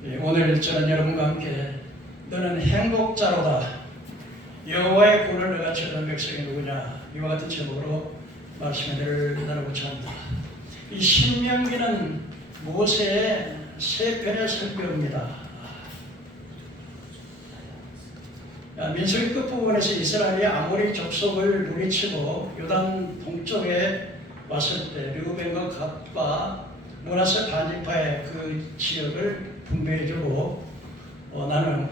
오늘 일절은 여러분과 함께 너는 행복자로다. 여호와의 구원을 너같이 얻은 백성이 누구냐? 이와 같은 제목으로 말씀을 나누고자 합니다. 이 신명기는 모세의 세 편의 설교입니다. 민수기 끝부분에서 이스라엘이 아모리 족속을 물리치고 요단 동쪽에 왔을 때 르우벤과 갓과 므낫세 반지파의 그 지역을 분배해주고 나는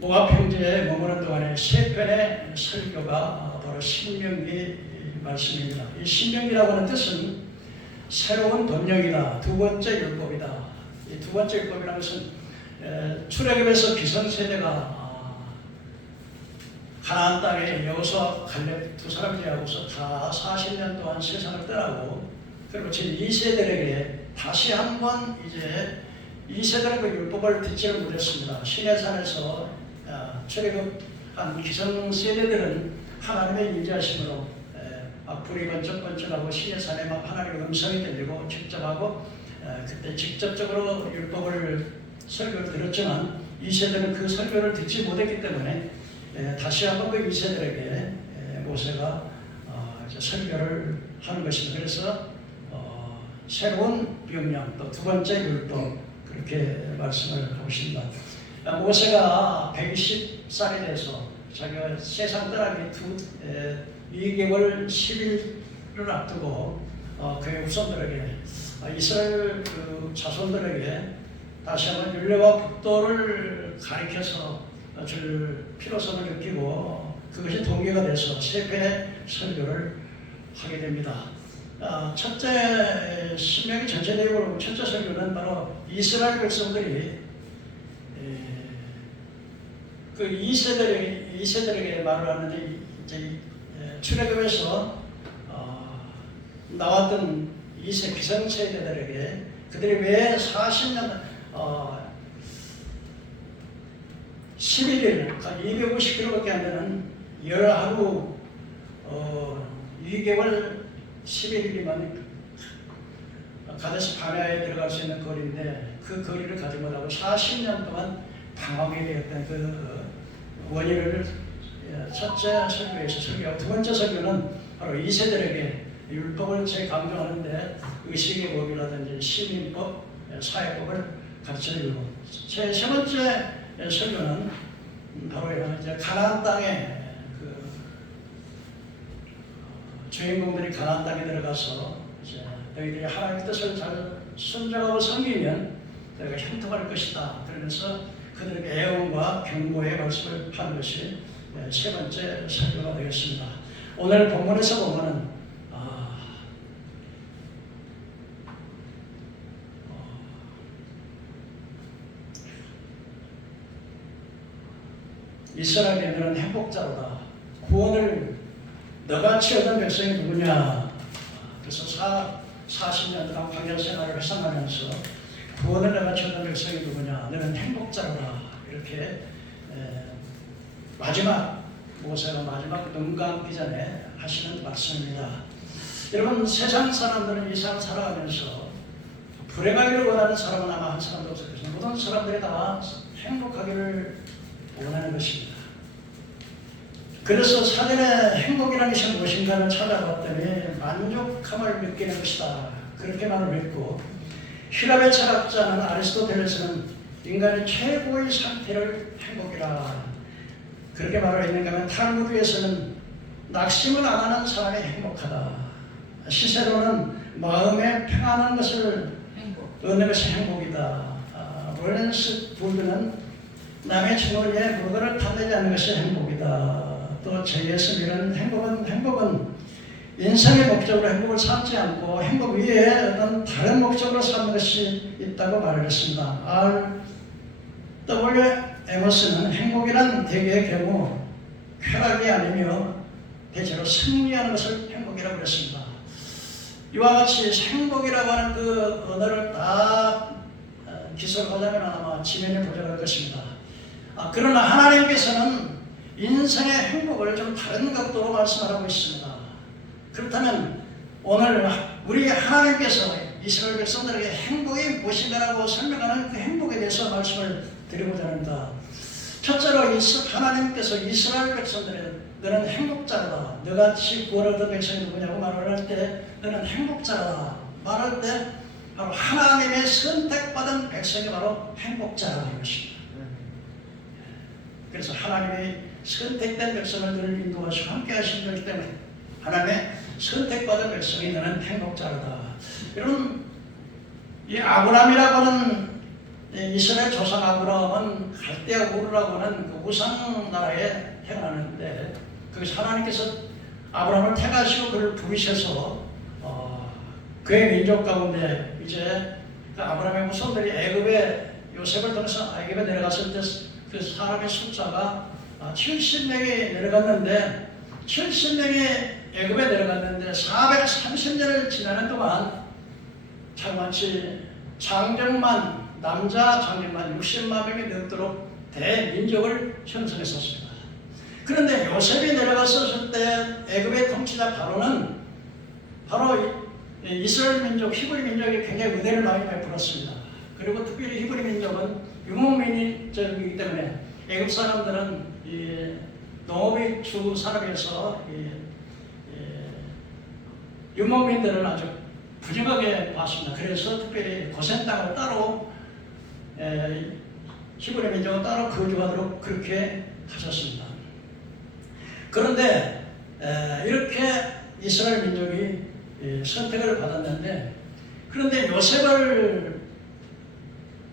모압 평지에 머무는 동안에 세 편의 설교가 바로 신명기 말씀입니다. 이 신명기라고 하는 뜻은 새로운 법령이다, 두 번째 율법이다. 이 두 번째 율법이라는 것은 출애굽에서 기성세대가 가나안 땅에 여호수아 갈렙 두 사람 제하고서 다 40년 동안 세상을 떠나고 그리고 제2세들에게 다시 한번 이제 이 세대는 그 율법을 듣지를 못했습니다. 시내산에서 출애굽한 기성세대들은 하나님의 인자하심으로 불이 번쩍번쩍하고 시내산에 막 하나님의 음성이 들리고 직접하고 그때 직접적으로 율법을 설교를 들었지만 이 세대는 그 설교를 듣지 못했기 때문에 다시 한번 그 2세들에게 모세가 설교를 하는 것입니다. 그래서 새로운 명령 또 두 번째 율법 그렇게 말씀을 하고 있습니다. 모세가 120살이 돼서 자기가 세상 떠나기 2개월 10일을 앞두고 그의 후손들에게 이스라엘 그 자손들에게 다시 한번 율례와 법도를 가리켜서 줄 필요성을 느끼고 그것이 동기가 돼서 세 편의 설교를 하게 됩니다. 첫째 신명기 전체 내용으로 첫째 설교는 바로 이스라엘 백성들이 그 2세들에게 말을 하는데 이제 출애굽에서 나왔던 2세 기성세대들에게 그들이 왜 40년 11일 250km밖에 안 되는 열하루 2개월 11일이면 가데스 바네아에 들어갈 수 있는 거리인데 그 거리를 가지 못하고 40년 동안 방황하게 되었던 그 원인을 첫째 설교에서 설교하고 두 번째 설교는 바로 2세들에게 율법을 재강조하는데 의식의 법이라든지 시민법, 사회법을 가르쳐주고 세 번째 설교는 바로 이제 가나안 땅에 그 주인공들이 가나안 땅에 들어가서 이제 너희들이 하나님의 뜻을 잘 순종하고 섬기면 너희가 형통할 것이다. 그러면서 그들에게 애원과 경고의 말씀을 하는 것이 세 번째 설교가 되겠습니다. 오늘 본문에서 보면은 이스라엘인들은 행복자로다. 구원을 너같이 얻은 백성이 누구냐? 그래서 40년 동안 광야 생활을 회상하면서 구원을 너같이 얻은 백성이 누구냐? 너는 행복자로다. 이렇게 모세가 마지막 눈 감기 전에 하시는 말씀입니다. 여러분 세상 사람들은 이 세상 살아가면서 불행하기를 원하는 사람은 아마 한 사람도 없을 것입니다. 모든 사람들이 다 행복하기를 원하는 것입니다. 그래서 사전에 행복이라는 것이 무엇인가를 찾아봤더니 만족함을 느끼는 것이다. 그렇게 말을 했고 휘랍의 철학자는 아리스토텔레스는 인간의 최고의 상태를 행복이라 그렇게 말을 했는가 하면 탈무드에서는 낙심을 안 하는 사람이 행복하다. 시세로는 마음에 평안한 것을 얻는 것이 행복이다. 롤렌스 불드는 남의 증오에 물건을 탐내지 않는 것이 행복이다. 또 제이에스 밀은 행복은 인생의 목적으로 행복을 삼지 않고 행복 위에 어떤 다른 목적으로 삼는 것이 있다고 말을 했습니다. R.W. 에머슨은 행복이란 대개의 경우 쾌락이 아니며 대체로 승리하는 것을 행복이라고 그랬습니다. 이와 같이 행복이라고 하는 그 언어를 다 기술하자면 아마 지면에 도전할 것입니다. 그러나 하나님께서는 인생의 행복을 좀 다른 각도로 말씀하고 있습니다. 그렇다면 오늘 우리 하나님께서 이스라엘 백성들에게 행복이 무엇인가라고 설명하는 그 행복에 대해서 말씀을 드리고자 합니다. 첫째로 하나님께서 이스라엘 백성들에게 너는 행복자라다. 너같이 구원을 얻은 백성이 누구냐고 말을 할 때 너는 행복자라다 말할 때 바로 하나님의 선택받은 백성이 바로 행복자라는 것입니다. 그래서 하나님이 선택된 백성을 늘 인도하시고 함께 하시기 때문에 하나님의 선택받은 백성이 너는 행복자라다. 여러분, 이 아브라함이라고 하는 이스라엘 조상 아브라함은 갈대아 우르라고 하는 그 우상 나라에 태어나는데 거기서 하나님께서 아브라함을 택하시고 그를 부르셔서 그의 민족 가운데 이제 그 아브라함의 후손들이 애굽에 요셉을 통해서 애굽에 내려갔을 때 그 사람의 숫자가 70명이 내려갔는데 70명이 애굽에 내려갔는데 430년을 지나는 동안 자그마치 장정만 남자 장정만 60만 명이 넘도록 대민족을 형성했었습니다. 그런데 요셉이 내려갔었을 때 애굽의 통치자 바로는 바로 이스라엘 민족 히브리 민족이 굉장히 은혜를 많이 베풀었습니다. 그리고 특별히 히브리 민족은 유목민족이기 때문에 애굽 사람들은 농업이 주 산업에서 유목민들을 아주 부정하게 봤습니다. 그래서 특별히 고센 땅을 따로 히브리 민족은 따로 거주하도록 그렇게 하셨습니다. 그런데 이렇게 이스라엘 민족이 선택을 받았는데 그런데 요셉을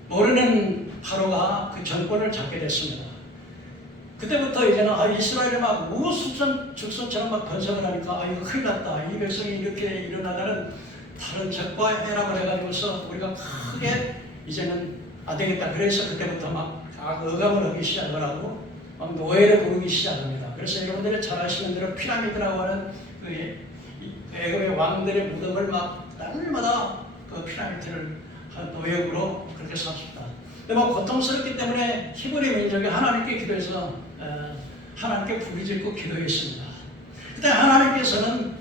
모르는 바로가 그 정권을 잡게 됐습니다. 그때부터 이제는 이스라엘이 막 우후죽순처럼 막 번성을 하니까 이거 큰일 났다. 이 백성이 이렇게 일어나다는 다른 적과 해락을 해가지고서 우리가 크게 이제는 안 되겠다. 그래서 그때부터 막 억압을 하기 시작을 하고 막 노예를 부르기 시작합니다. 그래서 여러분들이 잘 아시는 대로 피라미드라고 하는 그 애굽의 왕들의 무덤을 막 날마다 그 피라미드를 한 노예로 그렇게 삽시다. 근데 뭐 고통스럽기 때문에 히브리 민족이 하나님께 기도해서 하나님께 부르짖고 기도했습니다. 그때 하나님께서는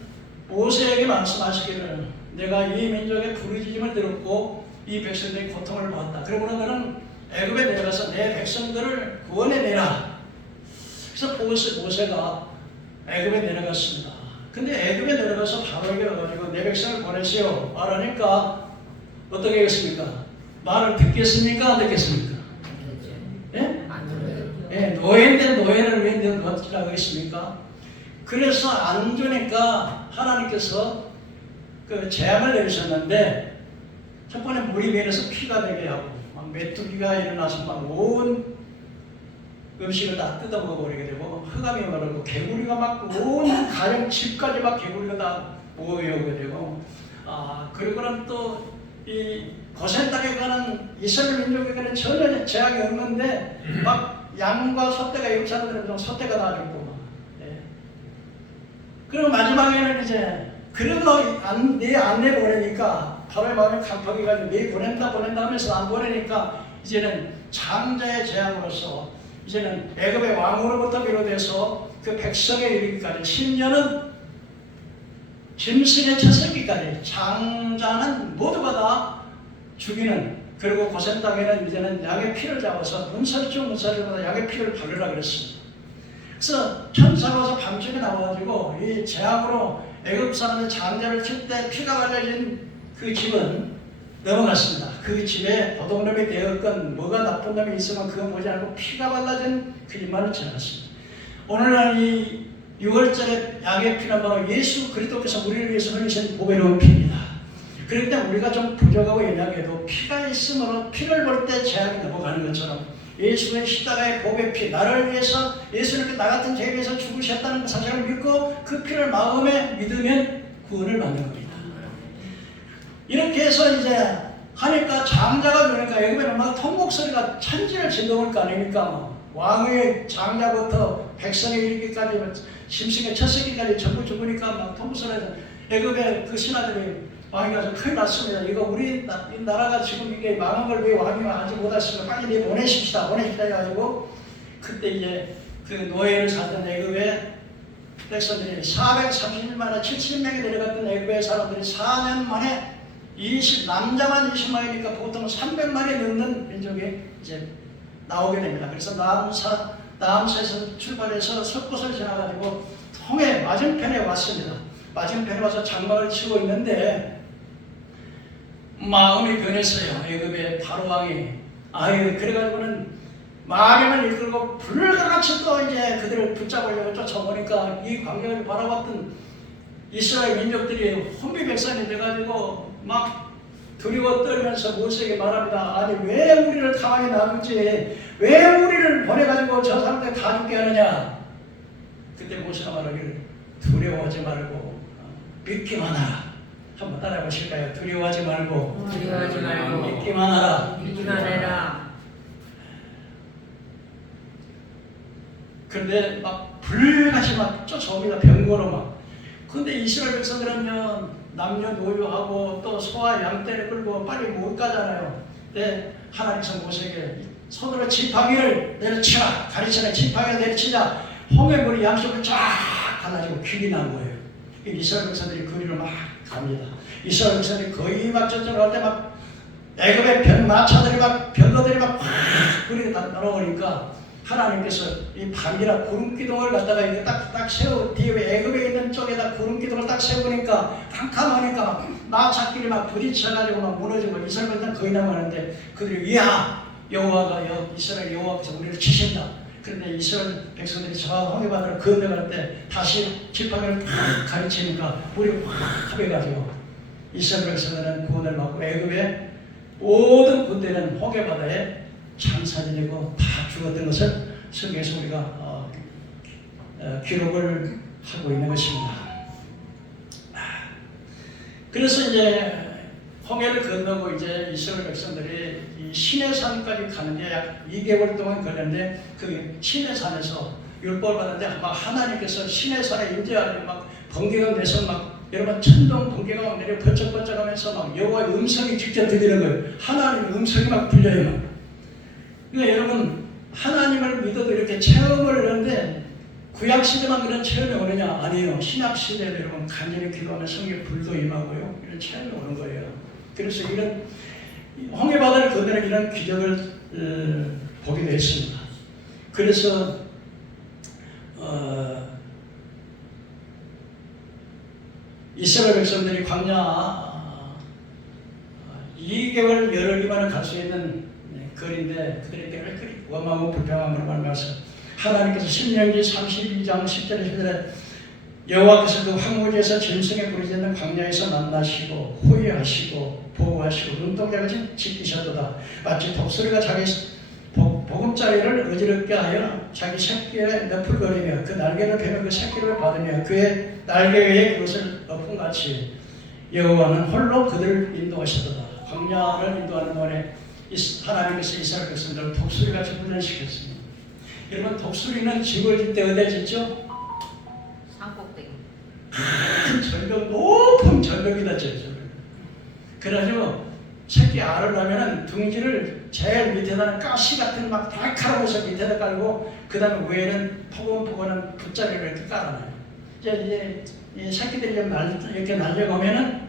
모세에게 말씀하시기를 내가 이 민족의 부르짖음을 들었고 이 백성들의 고통을 보았다. 그러므로 너는 애굽에 내려가서 내 백성들을 구원해내라. 그래서 모세가 애굽에 내려갔습니다. 근데 애굽에 내려가서 바로에게 와가지고 내 백성을 보내시오 말하니까 어떻게 하겠습니까? 말을 듣겠습니까? 안 듣겠습니까? 예? 예, 노예인데 노예를 왜 넣으라고 했습니까? 그래서 안 주니까 하나님께서 그 재앙을 내리셨는데 첫 번에 물이 면에서 피가 되게 하고 막 메뚜기가 일어나서 막 온 음식을 다 뜯어먹어버리게 되고 흑암이 마르고 개구리가 막 온 가정 집까지 막 개구리가 다 모여오게 되고 그리고는 또 이 고센 땅에 가는 이스라엘 민족에게는 전혀 제약이 없는데 막 양과 소떼가 이웃 사람들은 소떼가 다 죽고 막 그리고 마지막에는 이제 그래도 내 안내 보내니까 바로의 마음이 강팍해가지고 내 보낸다 하면서 안 보내니까 이제는 장자의 재앙으로서 이제는 애굽의 왕으로부터 비롯해서 그 백성에 이르기까지 10년은 짐승의 첫 새끼까지 장자는 모두가 다 죽이는 그리고 고센 땅에는 이제는 양의 피를 잡아서 문설주마다 양의 피를 바르라 그랬습니다. 그래서 천사가 와서 밤중에 나와가지고 이 재앙으로 애굽 사람의 장자를 칠 때 피가 발려진 그 집은 넘어갔습니다. 그 집에 도둑놈이 되었건 뭐가 나쁜 놈이 있으면 그건 보지 않고 피가 발라진 그 집만을 지나갔습니다. 오늘날 이 6월절에 양의 피는 바로 예수 그리스도께서 우리를 위해서 흘리신 보배로운 피입니다. 그렇기 때문에 우리가 좀 부족하고 연약해도 피가 있으므로 피를 볼 때 재앙이 넘어가는 것처럼 예수의 십자가의 보배 피, 나를 위해서 예수님께 나 같은 죄에 위해서 죽으셨다는 사실을 믿고 그 피를 마음에 믿으면 구원을 받는 겁니다. 이렇게 해서 이제 하니까 장자가 그러니까 애굽에는 막 통곡소리가 천지를 진동할 거 아닙니까? 왕의 장자부터 백성에 이르기까지 심승의 첫 새끼까지 전부 죽으니까 막 통곡소리에서 애굽의 그 신하들이 왕이 가서 큰일 났습니다. 이거 우리 나라가 지금 이게 망한 걸 왜 왕이 하지 못하시면 빨리 보내십시다 해가지고 그때 이제 그 노예를 살던 애굽의 백성들이 430일 만에 70명이 내려갔던 애굽의 사람들이 4년 만에 남자만 20만이니까 보통 300만이 넘는 민족이 이제 나오게 됩니다. 그래서 나함사에서 출발해서 석곳을 지나가지고 홍해 맞은편에 왔습니다. 맞은편에 와서 장막을 치고 있는데 마음이 변했어요. 애굽의 바로왕이. 그래가지고는 마병을 이끌고 불같이 또 이제 그들을 붙잡으려고 쫓아보니까 이 광경을 바라봤던 이스라엘 민족들이 혼비백산이 돼가지고 막 두려워 떨면서 모세에게 말합니다. 아니 왜 우리를 가만히 놔두지? 왜 우리를 보내가지고 저 사람들 다 죽게 하느냐? 그때 모세가 말하기를 두려워하지 말고 믿기만 하라. 한번 따라해 보실까요? 두려워하지 말고 믿기만 하라. 그런데 막 불같이 막 쫓아옵니다. 병거로 막. 근데 이스라엘 백성들은요 남녀노유하고 또 소와 양떼를 끌고 빨리 못 가잖아요. 근데 하나님께서 모세에게 손으로 지팡이를 내려치라. 가르치라. 지팡이를 내려치자. 홍해물이 양쪽으로 쫙 갈라지고 길이 난 거예요. 이스라엘 백성들이 거리로 막 갑니다. 이스라엘 백성들이 거의 막 저쪽으로 갈 때 막 애굽의 마차들이 막 병거들이 막 거리에 날아오니까 하나님께서 이 밤이라 구름기둥을 갖다가 이렇게 딱 세워 뒤에 애굽에 있는 쪽에다 구름기둥을 딱 세우니까 캄캄하니까 마차끼리 막 부딪혀가지고 막 무너지고 이스라엘 백성들은 거의 남았는데 그들이 이스라엘 여호와께서 우리를 치신다. 그런데 이스라엘 백성들이 저 홍해바다를 건너갈 때 다시 지팡이를 탁 가르치니까 물이 확 합해가지고 이스라엘 백성들은 구원을 받고 애굽의 모든 군대는 홍해바다에 참사되고 다 죽었던 것을 성경에서 우리가 기록을 하고 있는 것입니다. 그래서 이제 홍해를 건너고 이제 이스라엘 백성들이 이 시내산까지 가는데 약 2개월 동안 걸렸는데 그 시내산에서 율법을 받는데 막 하나님께서 시내산에 임재하고 막 번개가 내서 막 여러분 천둥 번개가 막 내려 번쩍번쩍하면서 막 여호와의 음성이 직접 들리는 거예요. 하나님의 음성이 막 들려요. 막. 그러니까 여러분 하나님을 믿어도 이렇게 체험을 하는데 구약시대만 그런 체험이 오느냐? 아니에요. 신약시대도 여러분 간절히 기도하면 성경에 불도 임하고요. 이런 체험이 오는 거예요. 그래서 이런 홍해바다를 건너는 이런 기적을 보기도 했습니다. 그래서 이스라엘 백성들이 광야 2개월 열흘이면 갈 수 있는 거리인데 그들에게 그리 원망하고 불평함으로 말미암아서 하나님께서 신명기 32장 10절에 11절에 여호와께서 그 황무지에서 짐승에 부르지 않는 광야에서 만나시고 호위하시고 보호하시고 눈동자같이 지키셨도다. 마치 독수리가 자기 보금자리를 어지럽게 하여 자기 새끼에 너풀거리며 그 날개를 베며 그 새끼를 받으며 그의 날개 위에 그것을 엎은같이 여호와는 홀로 그들을 인도하셨도다. 광야를 인도하는 동안에 하나님께서 이스라엘 백성들을 독수리같이 훈련시켰습니다. 여러분 독수리는 집을 짓 때 어디에 짓죠? 산꼭대기. 절벽 높은 절벽이다 절벽. 그래가지고 새끼 알을 낳으면 둥지를 제일 밑에다는 가시 같은 막 날카로운 것을 밑에다 깔고 그 다음에 위에는 포근포근한 붓자리를 이렇게 깔아놔요. 이제 이 새끼들이 이렇게 날려가면은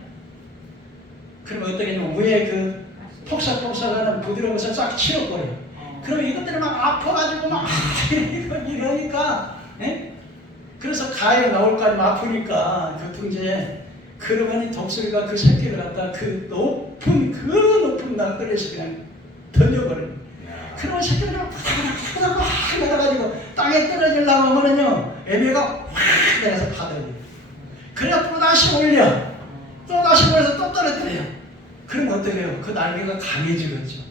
그러면 어떻게 되냐면 위에 그 폭삭폭삭하는 부드러운 것을 싹 치워버려요. 그럼 이것들이 막 아파가지고 막 이러니까 그래서 가위가 나올까지 아프니까 그 둥지에 그러면 이 독수리가 그 새끼를 갖다 그 높은 나무들에서 그냥 던져버려요. 그러면 새끼들이 막 나가가지고 땅에 떨어지려고 하면은요 애미가 확 내려서 파들어요. 그래야 또 다시 올려. 또 다시 올려서 또 떨어뜨려요. 그럼 어떻게 해요? 그 날개가 강해지겠죠.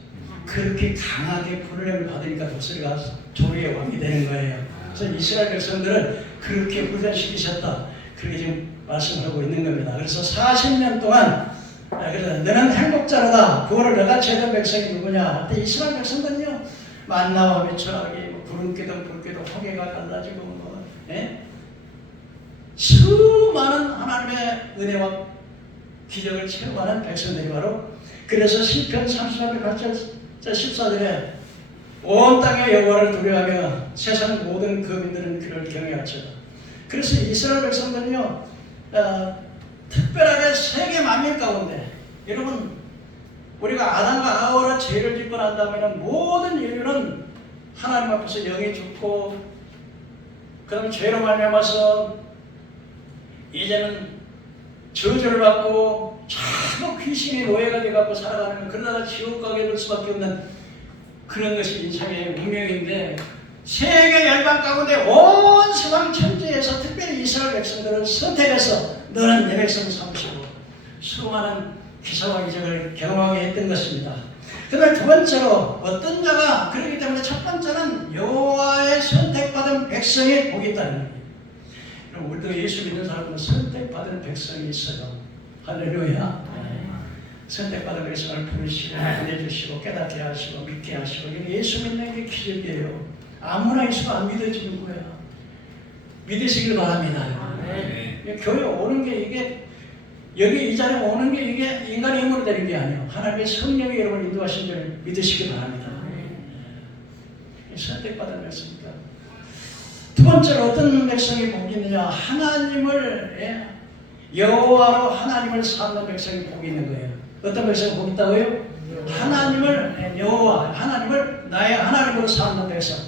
그렇게 강하게 훈련을 받으니까 독수리가 조류의 왕이 되는 거예요. 그래서 이스라엘 백성들을 그렇게 훈련시키셨다. 그렇게 지금 말씀하고 있는 겁니다. 그래서 40년 동안 그래서 너는 행복자로다. 그거를 너같이 했던 백성이 누구냐? 근데 이스라엘 백성들은요 만나와 미추라기 구름기둥 불기둥 홍해가 갈라지고 수많은 하나님의 은혜와 기적을 체험하는 백성들이 바로 그래서 시편 34편 8절 14절에 온 땅의 여호와를 두려워하며 세상 모든 거민들은 그를 경외할지어다. 그래서 이스라엘 백성들은요 특별하게 세계 만민 가운데 여러분, 우리가 아담과 하와가 죄를 짓고 난 다음에는 모든 인류는 하나님 앞에서 영이 죽고, 그다음 죄로 말미암아서 이제는 저주를 받고 자꾸 귀신의 노예가 돼갖고 살아가는, 그러다가 지옥 가게 될 수밖에 없는 그런 것이 인생의 운명인데, 세계 열방 가운데 온 세상 천지에서 특별히 이스라엘 백성들을 선택해서 너는 내 백성 삼으시고 수많은 기사와 기적을 경험하게 했던 것입니다. 그다음에 두 번째로 어떤 자가, 그렇기 때문에 첫 번째는 여호와의 선택받은 백성이 복이 있다는 거예요. 그럼 우리도 예수 믿는 사람은 선택받은 백성이 있어요. 할렐루야. 선택받은 백성을 부르시고 보내주시고 깨닫게 하시고 믿게 하시고, 이게 예수 믿는 게 기적이에요. 아무나 예수 안 믿어지는 거야. 믿으시길 바랍니다. 교회 오는 게, 이게 여기 이 자리에 오는 게 이게 인간의 힘으로 되는 게 아니에요. 하나님의 성령이 여러분을 인도하신 줄 믿으시기 바랍니다. 선택받은 백성입니다. 두 번째로 어떤 백성이 복이 있느냐? 하나님을, 여호와로 하나님을 삼는 백성이 복이 있는 거예요. 어떤 백성이 복이 있다고요? 하나님을, 여호와 하나님을 나의 하나님으로 삼는 백성,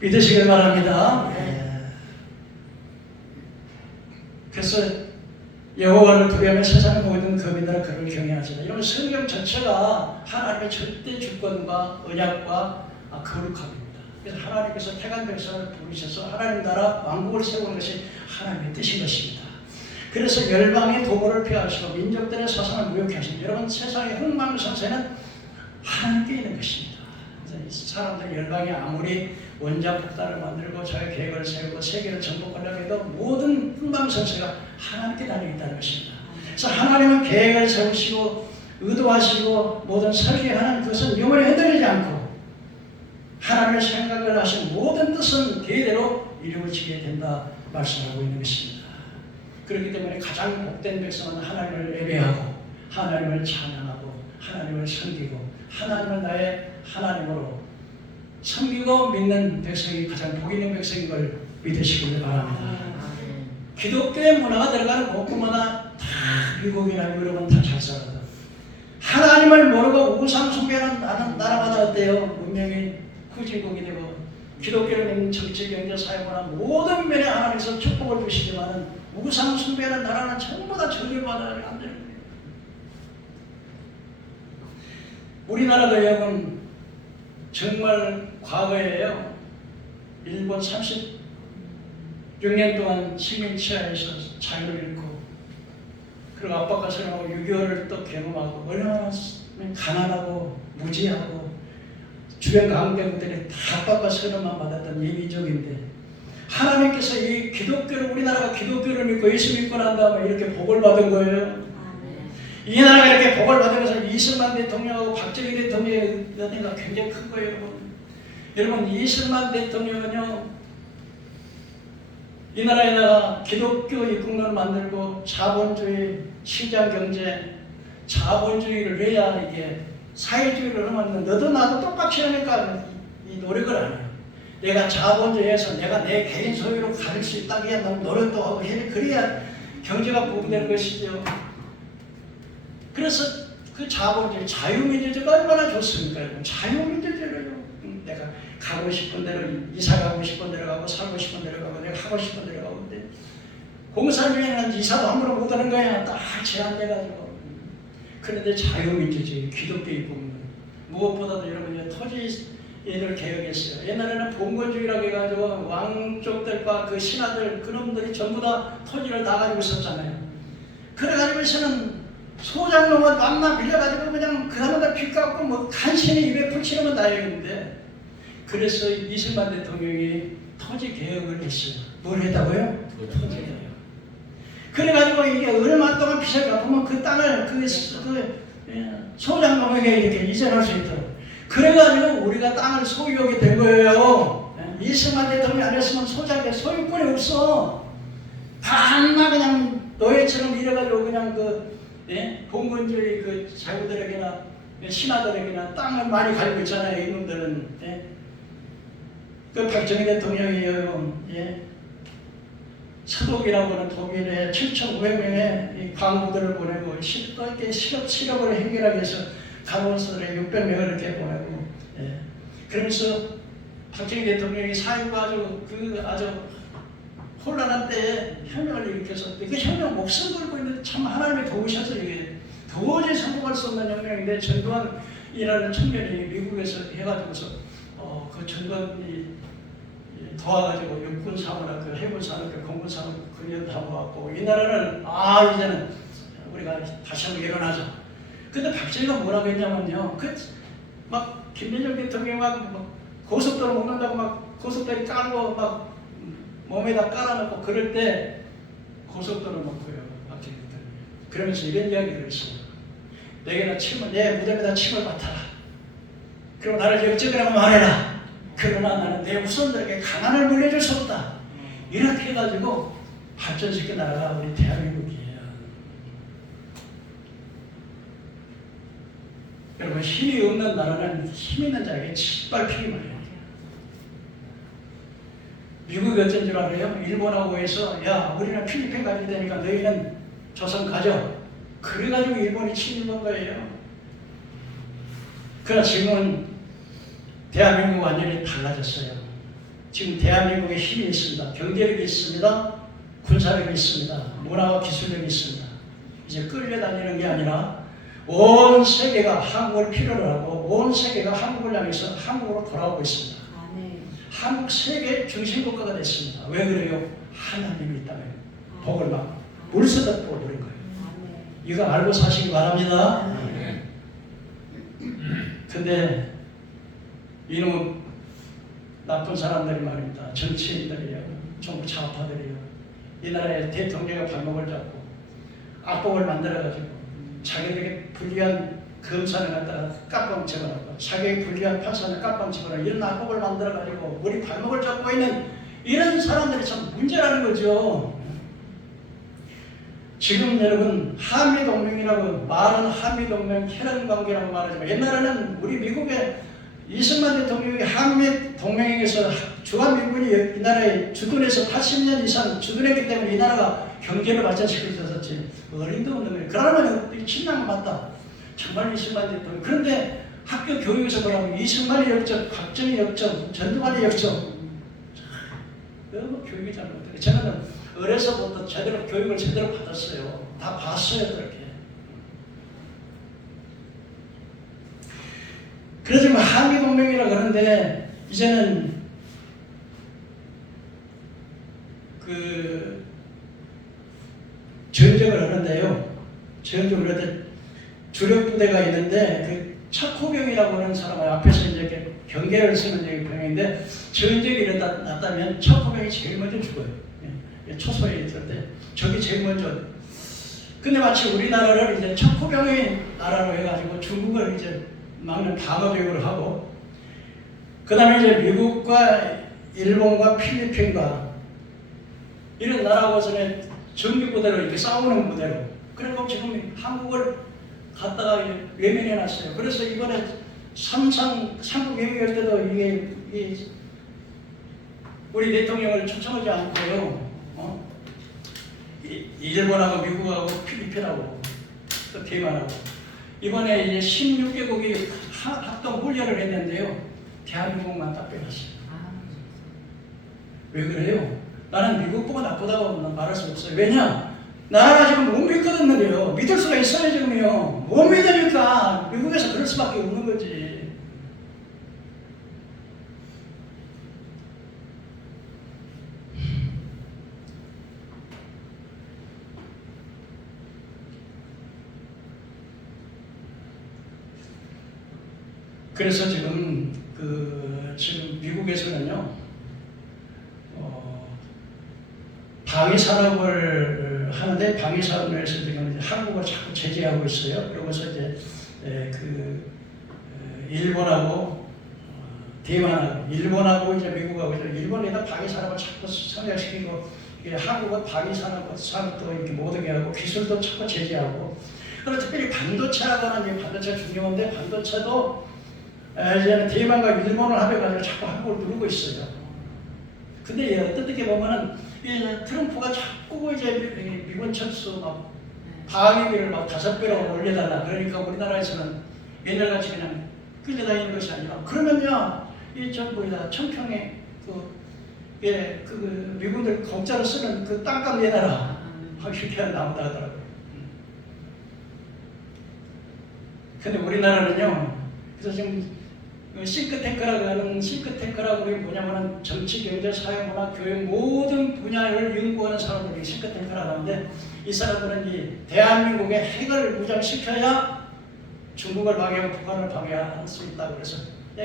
믿으시길 바랍니다. 그래서 여호와를 두려워하며 세상의 모든 거민들은 그를 경외하시다. 이런 성경 전체가 하나님의 절대 주권과 언약과 거룩함입니다. 그래서 하나님께서 택한 백성을 부르셔서 하나님 나라 왕국을 세우는 것이 하나님의 뜻인 것입니다. 그래서 열방의 도모를 피하시고 민족들의 사상을 무욕케 하시고, 여러분 세상의 흥망성쇠는 하나님께 있는 것입니다. 그래서 사람들 열방이 아무리 원자폭탄을 만들고 자기 계획을 세우고 세계를 정복하려고 해도 모든 흥망성쇠가 하나님께 달려있다는 것입니다. 그래서 하나님은 계획을 세우시고 의도하시고 모든 설계하는 그것은 영원히 흔들리지 않고, 하나님의 생각을 하신 모든 뜻은 대대로 이루어지게 된다 말씀하고 있는 것입니다. 그렇기 때문에 가장 복된 백성은 하나님을 예배하고 하나님을 찬양하고 하나님을 섬기고 하나님을 나의 하나님으로 섬기고 믿는 백성이 가장 복 있는 백성인 걸 믿으시길 바랍니다. 기독교의 문화가 들어가는 복음문화 다 미국이나 유럽은 다 잘 살아요. 하나님을 모르고 우상 숭배하는 나라마다 어때요? 문명이 후진국이 되고, 기독교를 믿는 정치, 경제, 사회문화 모든 면에 하나님께서 축복을 주시지만 우상 숭배하는 나라는 전부 다 저주받아야 안 되는 거예요. 우리나라도 여러분 정말 과거에요, 일본 36년 동안 식민 치하에서 자유를 잃고, 그리고 압박과 설명하고 6.25를 또 경험하고, 얼마나 가난하고 무지하고 주변 강대국들이 다 압박과 설명만 받았던 이 민족인데, 하나님께서 이 기독교를, 우리나라가 기독교를 믿고 예수 믿고 난 다음에 이렇게 복을 받은 거예요. 이 나라가 이렇게 복을 받으면서 이승만 대통령하고 박정희 대통령의 은혜가 굉장히 큰 거예요, 여러분. 여러분, 이승만 대통령은요, 이 나라에다가 기독교 입국론을 만들고 자본주의, 시장경제, 자본주의를 해야 이게 사회주의를 하면 너도 나도 똑같이 하니까 이 노력을 안 해요. 내가 자본주의에서 내가 내 개인 소유로 가질 수 있다고 해야 노력도 하고 해야, 그래야 경제가 부흥되는 것이죠. 그래서 그 자본주의, 자유민주주의가 얼마나 좋습니까? 자유민주주의를요, 내가 가고 싶은 대로, 이사 가고 싶은 대로 가고, 살고 싶은 대로 가고, 내가 하고 싶은 대로 가고. 근데 공산주의는 이사도 함부로 못하는 거야. 딱 제한돼가지고. 그런데 자유민주주의, 기독교의 부분, 무엇보다도 여러분 토지 얘들 개혁했어요. 옛날에는 봉건주의라고 해가지고 왕족들과 그 신하들, 그놈들이 전부 다 토지를 다 가지고 있었잖아요. 그래가지고서는 소장농은 맘만 빌려가지고 그냥 그 사람들 빚 갚고 뭐 간신히 입에 풀치려면 다행인데, 그래서 이승만 대통령이 토지 개혁을 했어요. 뭘 했다고요? 토지 개혁. 그래가지고 이게 얼마 동안 빚을 갚으면 그 땅을 소장농에게 이렇게 이전할 수 있도록. 그래가지고 우리가 땅을 소유하게 된 거예요. 이승만 대통령이 안 했으면 소유권이 없어. 다 그냥 노예처럼 이래가지고 그냥 봉건주의 그 자유들에게나 신하들에게나 땅을 많이 가지고 있잖아요, 이놈들은. 그 박정희 대통령이요, 서독이라고 하는 독일의 7,500명의 광부들을 보내고 이렇게 실업을 해결하기 위해서 간호사들의 600명을 이렇게 보내고 그러면서 박정희 대통령이 4.19 아주 혼란한 때에 혁명을 일으켜서 그 혁명 목숨 걸고 있는데 참 하나님이 도우셔서 이게 도저히 성공할 수 없는 혁명인데 전두환이라는 청년이 미국에서 해가지고서 그 전두환이 도와가지고 육군 사무나 그 해군 사무 그 공군 사무 그년 다 모았고 이 나라는 이제는 우리가 다시 한번 일어나자. 근데 박정희가 뭐라고 했냐면요. 막 김대중 대통령이 막 고속도로 먹는다고 막 고속도로 까고 막 몸에다 깔아놓고 그럴 때 고속도로 먹고요. 박정희 대통령. 그러면서 이런 이야기를 했어요. 내게다 침을 내 무덤에다 침을 맡아라. 그리고 나를 역적이라고 말해라. 그러나 나는 내 후손들에게 가난을 물려줄 수 없다. 이렇게 해가지고 발전시킨 나라가 우리 대한민국이에요. 여러분 힘이 없는 나라는 힘 있는 자에게 짓밟히기만 해요. 미국이 어쩐 줄 알아요? 일본하고 해서 야 우리는 필리핀 가야 되니까 너희는 조선 가져. 그래가지고 일본이 침입한 거예요. 그러나 지금은 대한민국 완전히 달라졌어요. 지금 대한민국에 힘이 있습니다. 경제력이 있습니다. 군사력이 있습니다. 문화와 기술력이 있습니다. 이제 끌려다니는 게 아니라 온 세계가 한국을 필요로 하고 온 세계가 한국을 향해서 한국으로 돌아오고 있습니다. 한국 세계 중심국가가 됐습니다. 왜 그래요? 하나님이 있다면 복을 막 물쓰듯 부어버린 거예요. 이거 알고 사시기 바랍니다. 근데 이놈은 나쁜 사람들이 말입니다. 정치인들이요. 정부 좌파들이요. 이 나라의 대통령의 발목을 잡고 악법을 만들어가지고 자기에게 불리한 검사를 갖다가 깜빵 집어넣고 자기에게 불리한 판사를 깜빵 집어넣고 이런 악법을 만들어가지고 우리 발목을 잡고 있는 이런 사람들이 참 문제라는 거죠. 지금 여러분 한미동맹이라고 말은 한미동맹 혈연관계라고 말하지만 옛날에는 우리 미국의 이승만 대통령이 한미동맹에서 주한미군이 이 나라에 주둔해서 80년 이상 주둔했기 때문에 이 나라가 경제를 발전시킬 수 있었지. 어림도 없는 거예요. 그러면 친남 맞다. 정말 이승만 대통령. 그런데 학교 교육에서 보라면 이승만의 역적, 박정희 역적, 전두환의 역적. 너무 교육이 잘못돼. 저는 어려서부터 교육을 제대로 받았어요. 다 봤어요, 그렇게. 그래서 뭐 한미동맹이라 그러는데 이제는 그 전적을 하는데요. 전적을 하는데 주력 부대가 있는데 그 척호병이라고 하는 사람을 앞에서 이제 경계를 쓰는 병인데 전적이 일어났다면 척호병이 제일 먼저 죽어요. 초소에 있을 때 저기 제일 먼저. 근데 마치 우리나라를 이제 척호병의 나라로 해가지고 중국을 이제 막는 방어벽을 하고 그 다음에 이제 미국과 일본과 필리핀과 이런 나라하고서는 정규부대로 이렇게 싸우는 부대로 그리고 지금 한국을 갖다가 외면해놨어요. 그래서 이번에 삼국 외교할 때도 이게 우리 대통령을 초청하지 않고요. 일본하고 미국하고 필리핀하고 또 대만하고 이번에 이제 16개국이 합동 훈련을 했는데요. 대한민국만 딱 빼놨어요. 왜 그래요? 나는 미국보다 나쁘다고 말할 수 없어요. 왜냐? 나라가 지금 못 믿거든 말이에요. 믿을 수가 있어요 지금요. 못 믿으니까 미국에서 그럴 수밖에 없는 거지. 그래서 지금 지금 미국에서는요 방위 산업을 하는데 방위 산업에서 지금 한국을 자꾸 제재하고 있어요. 그러고서 이제 일본하고 대만하고 일본하고 이제 미국하고 일본에다 방위 산업을 자꾸 성장시키고 한국은 방위 산업도 이렇게 못하게 하고 기술도 자꾸 제재하고. 그리고 특별히 반도체라고 하는 반도체가 중요한데 반도체도 이제는 대만과 일본을 합해가지고 자꾸 한국을 누르고 있어요. 근데 어떻게 보면은 이 트럼프가 자꾸 이제 미군 철수 막 방위비를 막 5배로 올려달라. 그러니까 우리나라에서는 옛날같이 그냥 끌려다니는 것이 아니라 그러면요 이 정부에다 청평에 그 미군들 공짜로 쓰는 그 땅값 내놔라. 이렇게 나온다 하더라고요. 근데 우리나라는요, 그래서 지금 싱크탱크라고 하는 싱크탱크라고 그게 뭐냐면은 정치, 경제, 사회, 문화, 교육 모든 분야를 연구하는 사람들이 싱크탱크라고 하는데 이 사람들은 이 대한민국의 핵을 무장시켜야 중국을 방해하고 북한을 방해할 수 있다고 그래서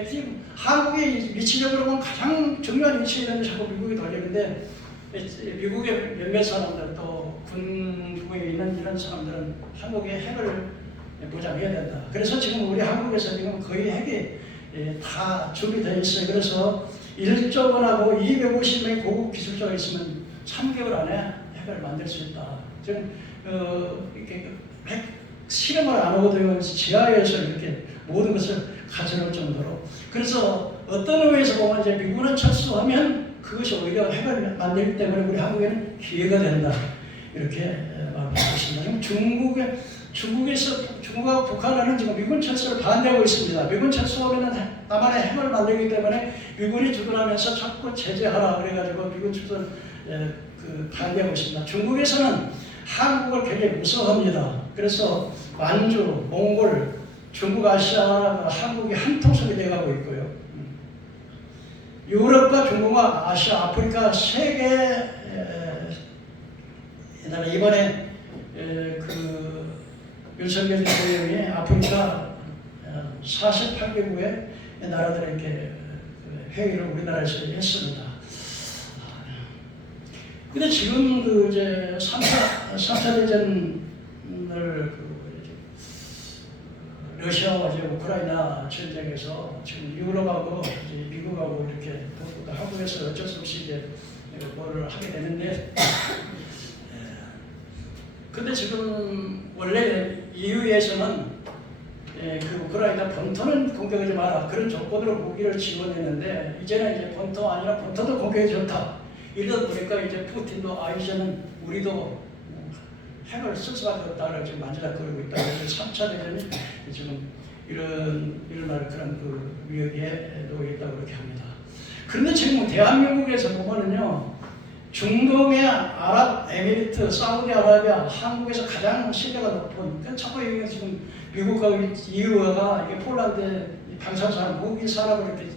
지금 한국의 위치적으로 보면 가장 중요한 위치에 있는 자꾸 미국이 돌리는데 미국의 몇몇 사람들 또 군부에 있는 이런 사람들은 한국의 핵을 무장해야 된다. 그래서 지금 우리 한국에서 지금 거의 핵이 다 준비되어 있어요. 그래서 1조 원하고 250명의 고급 기술자가 있으면 3개월 안에 핵을 만들 수 있다. 지금 이렇게 핵 실험을 안 하고도 지하에서 이렇게 모든 것을 가져올 정도로. 그래서 어떤 의미에서 보면 이제 미국은 철수하면 그것이 오히려 핵을 만들기 때문에 우리 한국에는 기회가 된다. 이렇게 말하고 있습니다. 중국과 북한은 지금 미군 철수를 반대하고 있습니다. 미군 철수하면 남한에 핵을 만들기 때문에 미군이 주둔하면서 자꾸 제재하라 그래가지고 미군 철수를 반대하고 있습니다. 중국에서는 한국을 굉장히 무서워합니다. 그래서 만주, 몽골, 중국, 아시아, 한국이 한 통속이 돼가고 있고요. 유럽과 중국과 아시아, 아프리카 세 개 이번에 윤석열 대통령이 아프리카 48개국의 나라들에 이렇게 회의를 우리나라에서 했습니다. 근데 지금 이제 3차 대전을 러시아와 이제 우크라이나 전쟁에서 지금 유럽하고 이제 미국하고 이렇게 하고 해서 어쩔 수 없이 이제 뭐를 하게 되는데 근데 지금 원래 EU에서는 그 우크라이나 본토는 공격하지 마라 그런 조건으로 무기를 지원했는데 이제는 이제 본토 아니라 본토도 공격이 좋다. 이러다 보니까 이제 푸틴도 이제는 우리도 핵을 쓸 수밖에 없다고 지금 만지작거리고 있다. 그래서 3차 대전이 지금 일어날 그런 위기에 놓여 있다고 그렇게 합니다. 그런데 지금 대한민국에서 보면은요. 중동의 아랍에미리트, 사우디아라비아, 한국에서 가장 신뢰가 높은, 자꾸 이게 지금 미국과 EU가 이게 폴란드에 방산산 무기 산업을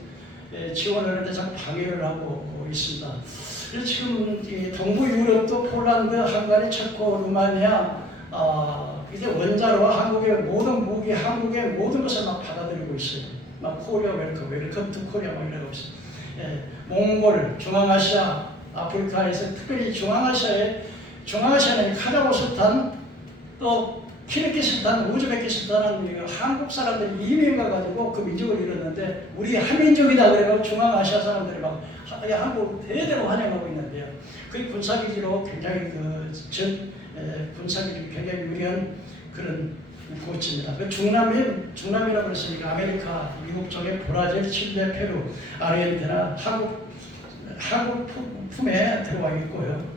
이렇게 지원을 하는데 자꾸 방해를 하고 있습니다. 그래서 지금 동부 유럽도 폴란드, 헝가리, 체코, 루마니아, 이제 원자로와 한국의 모든 무기, 한국의 모든 것을 막 받아들이고 있어요. 막 코리아 웰컴 투 코리아 막 이러고 있어요. 몽골, 중앙아시아, 아프리카에서 특별히 중앙아시아는 카자흐스탄 또 키르기스탄, 우즈베키스탄은 한국 사람들이 이민 가가지고 그 민족을 이뤘는데 우리 한민족이다 그래서 중앙아시아 사람들이 막 한국 대대로 환영하고 있는데요. 그 군사기지로 굉장히 군사기지 굉장히 유리한 그런 곳입니다. 그 중남이라고 했으니까 아메리카, 미국 쪽에 브라질, 칠레, 페루, 아르헨티나, 한국 품에 들어와 있고요.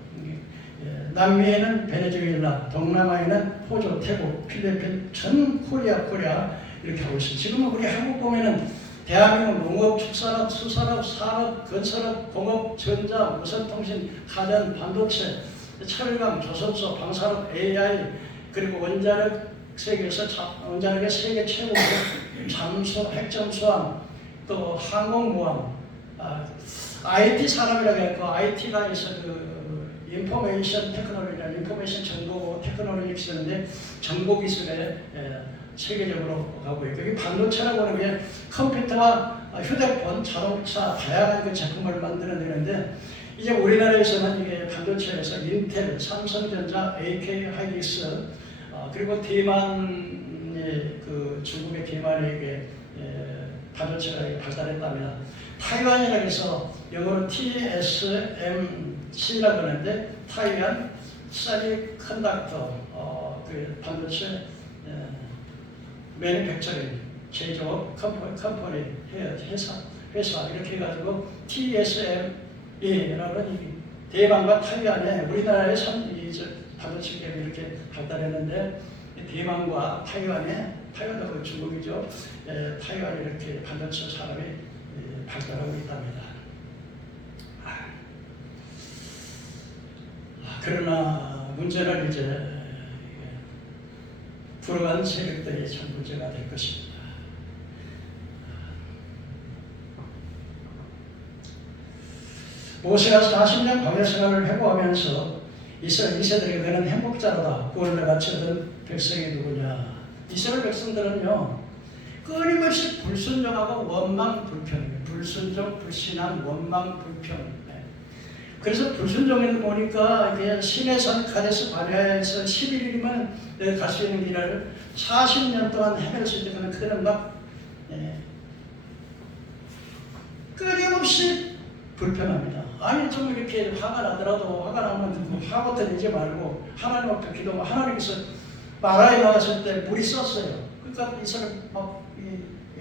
남미에는 베네수엘라, 동남아에는 호주, 태국, 필리핀, 전 코리아 이렇게 하고 있습니다. 지금은 우리 한국 보면은 대한민국 농업, 축산업, 수산업, 산업, 건설업, 공업, 전자, 무선통신, 가전, 반도체, 철강, 조선소, 방산업, AI 그리고 원자력 세계에서 원자력의 세계 최고 잠수, 핵잠수함, 또 항공모함, IT 산업이라고 해서 IT가 해서 인포메이션 테크놀로지나 인포메이션 정보 테크놀로지 있는데 정보 기술에 세계적으로 가고 있고 이 반도체라고 하는 게 컴퓨터와 휴대폰, 자동차 다양한 그 제품을 만들어내는데 이제 우리나라에서는 이게 반도체에서 인텔, 삼성전자, AK 하이닉스 그리고 대만의 중국의 대만의 반도체가 발달했답니다. 타이완이라고 해서 영어로 TSMC라고 하는데 타이완 세미컨덕터 반도체 매니팩처링 제조업 컴퍼니 회사 이렇게 해가지고 TSMC 여러분 대만과 타이완에 우리나라의 반도체계가 이렇게 발달했는데 대만과 타이완도 그 중국이죠. 타이완에 이렇게 반도체 산업이 발달하고 있답니다. 그러나 문제는 이제 불어간 세력들이 참 문제가 될 것입니다. 모세가 40년 광야 생활을 회고하면서 이스라엘 2세들에게 너는 행복자로다. 구원을 같이 얻은 백성이 누구냐? 이스라엘 백성들은요 끊임없이 불순종하고 원망불평이에요. 불순종, 불신앙, 원망불평. 그래서 불순종에도 보니까 이게 시내산 카데스 바네아에서 11일이면 내가 갈 수 있는 길을 40년 동안 헤맬 수 있는 그들은 막 끊임없이 불평합니다. 아니 좀 이렇게 화가 나더라도 화가 나면 화부터 내지 말고 하나님 앞에 기도하고 하나님께서 마라에 나갔을 때 물이 썼어요. 그러니까 이스라엘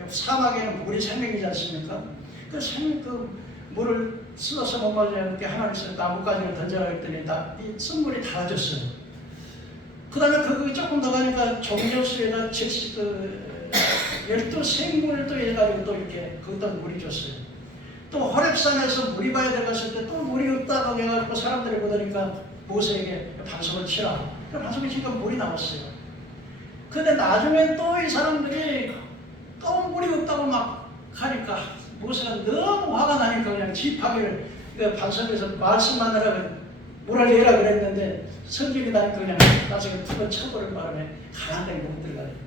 사막에는 물이 생명이지 않습니까? 그 물을 써서 못 맞으니까 하나님께서 나뭇가지를 던져라 했더니 이 쓴물이 닳아졌어요. 그 다음에 그거 조금 더 가니까 종려수에다 12생물을 또 해가지고 또 이렇게 거기다 물이 줬어요. 또 호렙산에서 물이 봐야 들어갔을 때 또 물이 없다고 해가지고 사람들이 보더니까 모세에게 반석을 치라. 반석을 치니까 물이 나왔어요. 근데 나중에 또 이 사람들이 또 물이 없다고 막 하니까 모세가 너무 화가 나니까 그냥 지팡이를 반석에서 말씀하느라 물을 내라 그랬는데 성경이 나니까 그냥 나중에 푸른 쳐버릴 바람에 가난 데에 못 들어가는 거예요.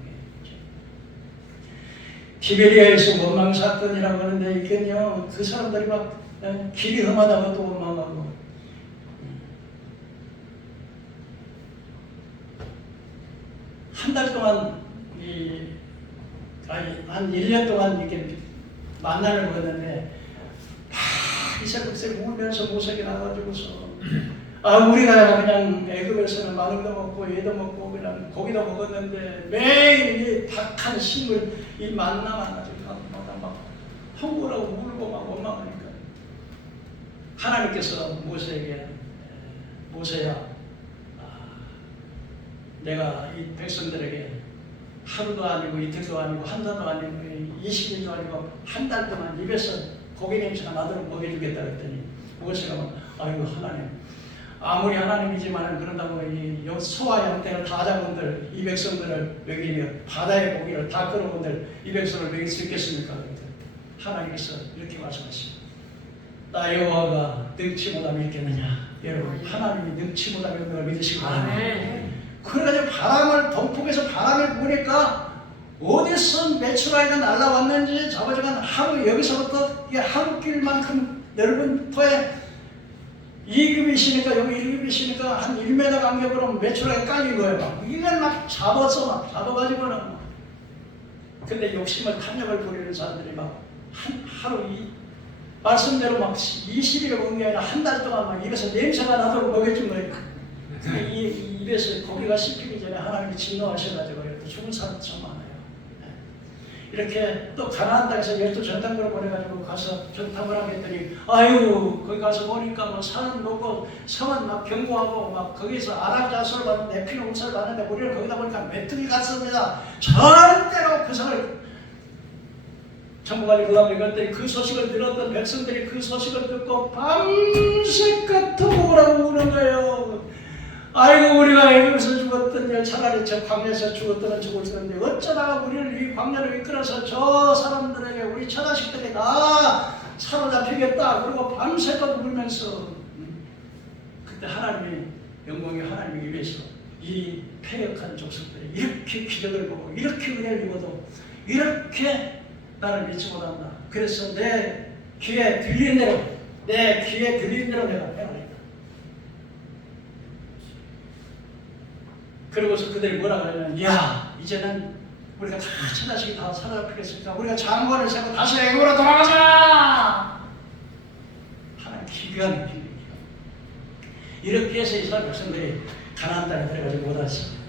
티베리아에서 원망 사건이라고 하는데 이게요 그 사람들이 막 길이 험하다고 또 원망하고 한 달 동안 한 1년 동안 이렇게 만나를 먹었는데 이스라엘 백성이 울면서 모세에게 나와가지고서 우리가 그냥 애굽에서는 마늘도 먹고 얘도 먹고 그냥 고기도 먹었는데 매일 이 닭한 식물 이 만나만 가지고 막 홍보라고 울고 막 원망하니까 하나님께서 모세에게 모세야 내가 이 백성들에게 하루도 아니고 이틀도 아니고 한 달도 아니고 20일도 아니고 한 달 동안 입에서 고기 냄새가 나도록 먹여주겠다 그랬더니 모세가 아이고 하나님 아무리 하나님이지만 그런다고 이 소와 양떼를 다 잡은들 이 백성들을 먹이며 바다의 고기를 다 끌어온들 이 백성을 먹일 수 있겠습니까? 하나님께서 이렇게 말씀하십니다. 나 여호와가 능치 못하면 있겠느냐? 여러분 하나님이 능치 못하면 걸 믿으시기 바랍니다. 그래가지고 바람을 동풍에서 바람을 부니까 어디서 메추라기가 날라왔는지 잡아주면 하루 여기서부터 하루 길만큼 넓은 터에 2급이시니까 여기 1급이시니까 한 1m 간격으로 메추라기가 깔린 거예요. 이걸 막 잡아가지고는 근데 욕심을 탐욕을 부리는 사람들이 막 하루 말씀대로 막 20일을 먹는 게 아니라 한 달 동안 막 입에서 냄새가 나도록 먹여준 거예요. 이 입에서 고기가 씹히기 전에 하나님이 진노하셔가지고 이렇게 죽은 사람도 참 많아요. 이렇게 또 가나안 땅에서 12 전당으로 보내가지고 가서 전탐을 하겠더니 아유 거기 가서 보니까 뭐 산을 놓고 성은 막 경고하고 막 거기서 아랍 자수를 받는데 에필 용서를 받는데 우리는 거기다 보니까 메뚜기 같습니다. 절대로 그 성을 정부관이 부담을 이겼더니 그 소식을 들었던 백성들이 그 소식을 듣고 밤새껏 우라고 우는 거예요. 아이고 우리가 애굽에서 죽었던 차라리 저 광야에서 죽었던 죽을 텐데 어쩌다가 우리를 이 광야로 이끌어서 저 사람들에게 우리 처자식들이 다 사로잡히겠다. 그리고 밤새도록 울면서 그때 하나님이 영광의 하나님이 입에서 이 패역한 족속들이 이렇게 기적을 보고 이렇게 은혜를 입어도 이렇게 나를 믿지 못한다. 그래서 내 귀에 들리는 대로 내가 해라. 그러고서 그들이 뭐라 그러냐면 야 이제는 우리가 다 처자식이 다 사로잡히겠으니까 우리가 장관을 세고 다시 애굽으로 돌아가자. 하나님 기가 막힌 얘기죠. 이렇게 해서 이스라엘 백성들이 가나안 땅에 들어가지 못했습니다.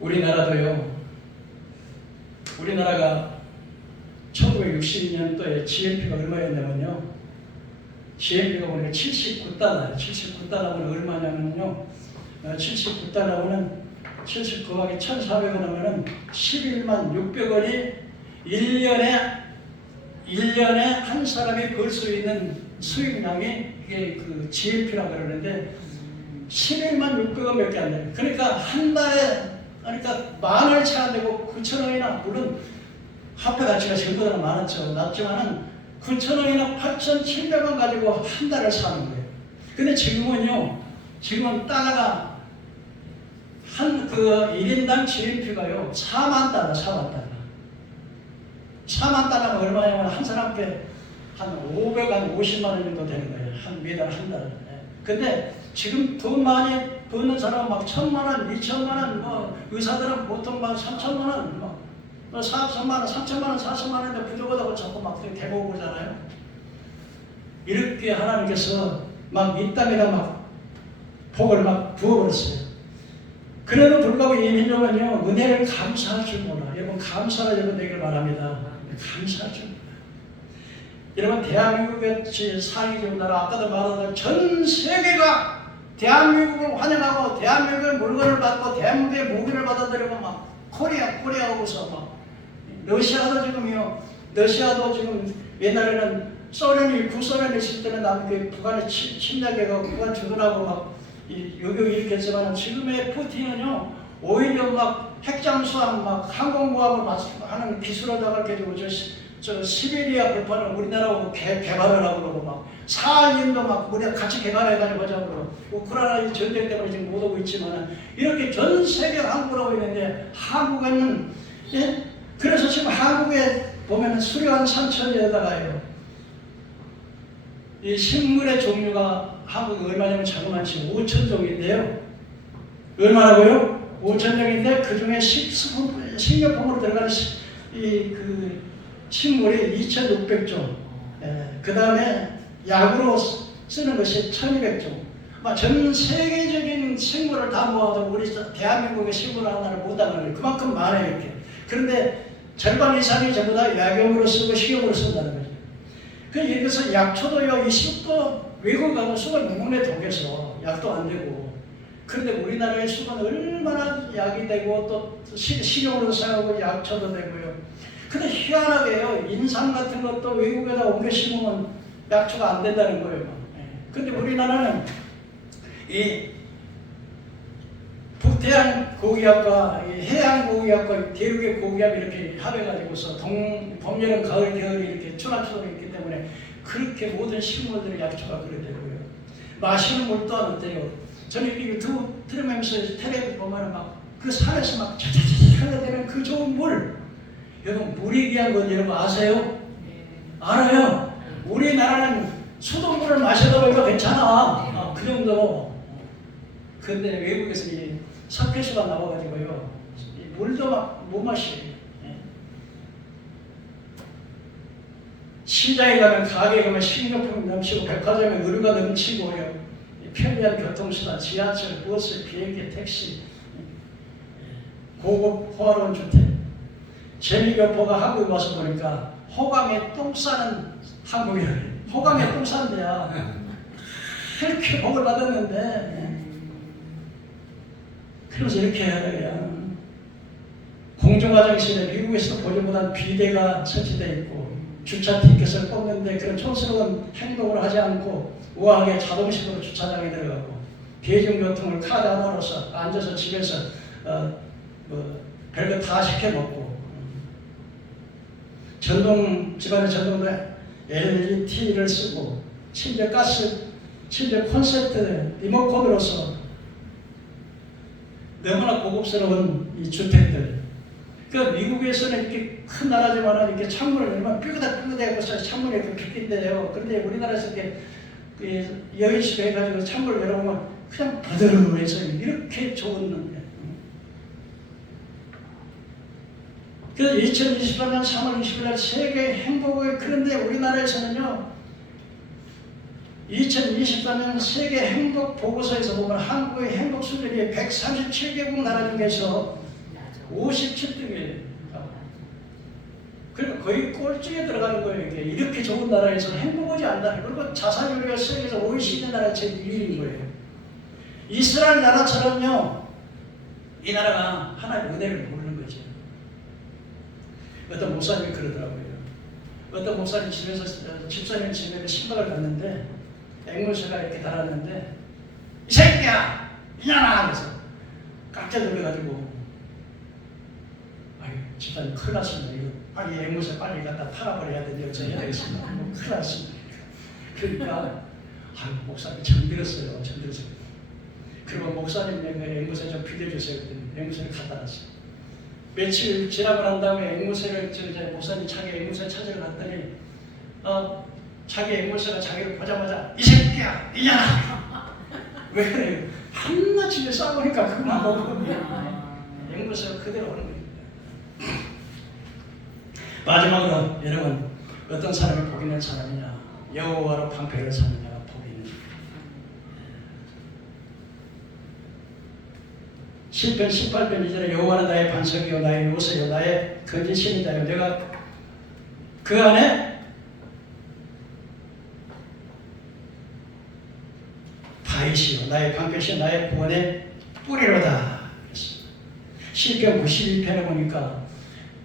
우리나라도요 2022년도에 GNP가 얼마였냐면요. GNP가 보니까 79달러예요. 79달러면 얼마냐면요. 79달러면 70 곱하기 1,400원 하면은 11만 600원이 1년에 한 사람이 벌 수 있는 수익량이 이게 그 GNP라고 그러는데 11만 600원밖에 안 돼요. 그러니까 한 달에 그러니까 10,000원이 채 안 되고 9,000원이나 물론 화폐 가치가 지금보다 많았죠. 낮지만은 9,000원이나 8,700원 가지고 한 달을 사는 거예요. 근데 지금은 달러가 한 그 1인당 GNP가요 4만 달러. 4만 달러면 얼마냐면 한 사람께 한 550만 원 정도 되는 거예요. 한 매달 한 달. 근데 지금 돈 많이 버는 사람은 막 1,000만 원, 2,000만 원, 뭐 의사들은 보통 막 3,000만 원, 뭐 4,000만 원, 3,000만 원, 4,000만 원인데 부족하다고 자꾸 막 대보고 그러잖아요. 이렇게 하나님께서 막 이 땅에다 막 복을 막 부어버렸어요. 그래도 불구하고 이 민족은요 은혜를 감사할 줄 몰라. 여러분 감사가 여러분 되기를 바랍니다. 감사할 줄 몰라. 여러분 대한민국의 상위적 나라 아까도 말한 전 세계가 대한민국을 환영하고 대한민국의 물건을 받고 대한민국의 무기를 받아들이고 막 코리아하고서 막 러시아도 지금 옛날에는 구소련이 있을 때는 남극 북한에 침략해가고 북한 주둔하고 막 요격 일으켰지만 지금의 푸틴은요 오히려 막 핵잠수함 막 항공모함을 하는 기술을 다 가르쳐주고 저 시베리아 불판을 우리나라하고 개발을 하고 그러고 막 사할린도 막 우리가 같이 개발해가지고 하자고 그러고 우크라이나 전쟁 때문에 지금 못 오고 있지만 이렇게 전 세계 항구를 하고 있는데 한국에는 그래서 지금 한국에 보면 수려한 산천에다가요 이 식물의 종류가 한국에 얼마냐면 자그마치 5,000종인데요. 얼마라고요? 5,000종인데 그 중에 식료품으로 들어가는 그 식물이 2,600종. 그 다음에 약으로 쓰는 것이 1,200종. 전 세계적인 식물을 다 모아도 우리 대한민국의 식물 하나를 못 담아요. 그만큼 많아요 이렇게. 그런데 절반 이상이 전부 다 약용으로 쓰고 식용으로 쓴다는 거죠. 여기서 약초도요, 이 쑥도 외국 가면 쑥은 너무나 독해서 약도 안 되고. 그런데 우리나라의 쑥은 얼마나 약이 되고 또 식용으로 사용하고 약초도 되고요. 근데 희한하게요, 인삼 같은 것도 외국에다 옮겨 심으면 약초가 안 된다는 거예요. 근데 우리나라는 이 북태양 고기압과 해양 고기압과 대륙의 고기압이 이렇게 합해가지고서 봄, 여름, 가을, 겨울이 이렇게 초나초도 있기 때문에 그렇게 모든 식물들의 약초가 그래 되고요. 마시는 물도 안 어때요? 저는 이렇게 유튜브 틀으면서 텔레비 보면 막 그 산에서 막 차차차 흘러내리는 그 좋은 물. 여러분 물이 귀한 건 여러분 아세요? 알아요? 우리나라는 수돗물을 마셔도 이거 괜찮아. 그 정도. 근데 외국에서 이 석회수가 나와가지고요. 물도 막 못 마셔요. 시장에 가면 가게에 가면 식료품이 넘치고 백화점에 의류가 넘치고요. 편리한 교통수단, 지하철, 버스, 비행기, 택시, 고급 호화로운 주택. 재미교포가 한국에 와서 보니까 호강에 똥 싸는 한국이에요. 호강에 똥 싸는 데야. 그렇게 복을 받았는데 그래서 이렇게 해야 돼요. 공중화장실에 미국에서도 보기보다 비대가 설치되어 있고 주차 티켓을 뽑는데 그런 촌스러운 행동을 하지 않고 우아하게 자동식으로 주차장에 들어가고 대중교통을 카드 하나로서 앉아서 집에서 별거 다 시켜 먹고 집안의 전동도 LED를 쓰고 심지어 콘센트 리모컨으로서 너무나 고급스러운 이 주택들. 그러니까 미국에서는 이렇게 큰 나라지만 이렇게 창문을 열면 삐그덕삐그덕해서 창문이 이렇게 비낀대요. 그런데 우리나라에서 이렇게 여인식 해가지고 창문을 열어보면 그냥 부드러워해서 이렇게 좋은. 그래서 2023년 3월 20일 날 세계 행복의 그런데 우리나라에서는요. 2023년 세계 행복 보고서에서 보면 한국의 행복 수준이 137개국 나라 중에서 57등이에요. 그러니까 거의 꼴찌에 들어가는 거예요. 이게 이렇게 좋은 나라에서 행복하지 않다. 그리고 자살률이 세계에서 OECD 나라 제1위인 거예요. 이스라엘 나라처럼요. 이 나라가 하나의 은혜를 모르는 거죠. 어떤 목사님이 그러더라고요. 어떤 목사님 집에서 집사님 집에 신발을 갔는데 앵무새가 이렇게 달았는데 이 새끼야! 이년아! 그래서 깜짝 놀래가지고 아유 집사님 큰일 났습니다. 이거 빨리 앵무새 빨리 갖다 팔아버려야 되는데 어쩌야 되겠습니다. 큰일 났습니다. 그러니까 아유 목사님 정들었어요. 정들었어요. 그리고 목사님 앵무새 좀 빌려주세요. 그랬더니 앵무새를 갖다 놨어요. 며칠 지나고 난 다음에 앵무새를 목사님 자기 앵무새 찾으러 갔더니 자기 앵무새가 자기를 보자마자 이 새끼야 이년아 왜 그래 한나치게 싸우니까 그만 보고 앵무새가 그대로 오는 거예요. 마지막으로 여러분 어떤 사람이 복 있는 사람이냐 여호와로 방패를 삼느냐가 복이 있는 시편 18편 2절에 여호와는 나의 반석이요 나의 요새요 나의 거짓신이다요 내가 그 안에 바위시요 나의 방패시요 나의 구원의 뿌리로다. 시편 91편에 보니까